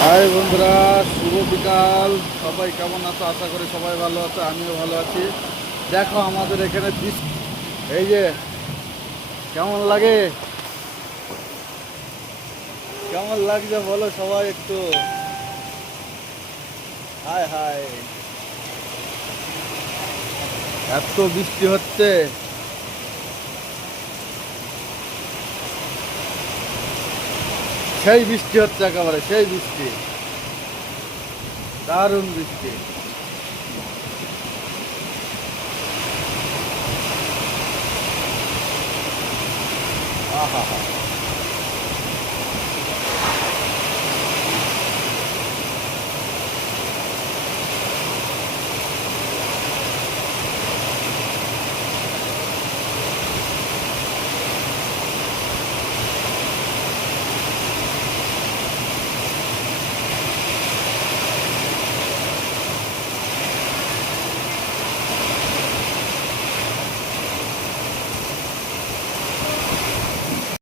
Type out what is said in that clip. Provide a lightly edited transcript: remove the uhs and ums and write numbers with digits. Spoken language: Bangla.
হাই বন্ধুরা, শুভ বিকাল। সবাই কেমন আছো? আশা করি সবাই ভালো আছে, আমিও ভালো আছি। দেখো আমাদের এখানে বৃষ্টি, এই যে কেমন লাগে, কেমন লাগছে বলো সবাই একটু। হাই হাই, এত বৃষ্টি হচ্ছে। সেই বৃষ্টি হচ্ছে, একেবারে সেই বৃষ্টি, দারুণ বৃষ্টি। আহা হা,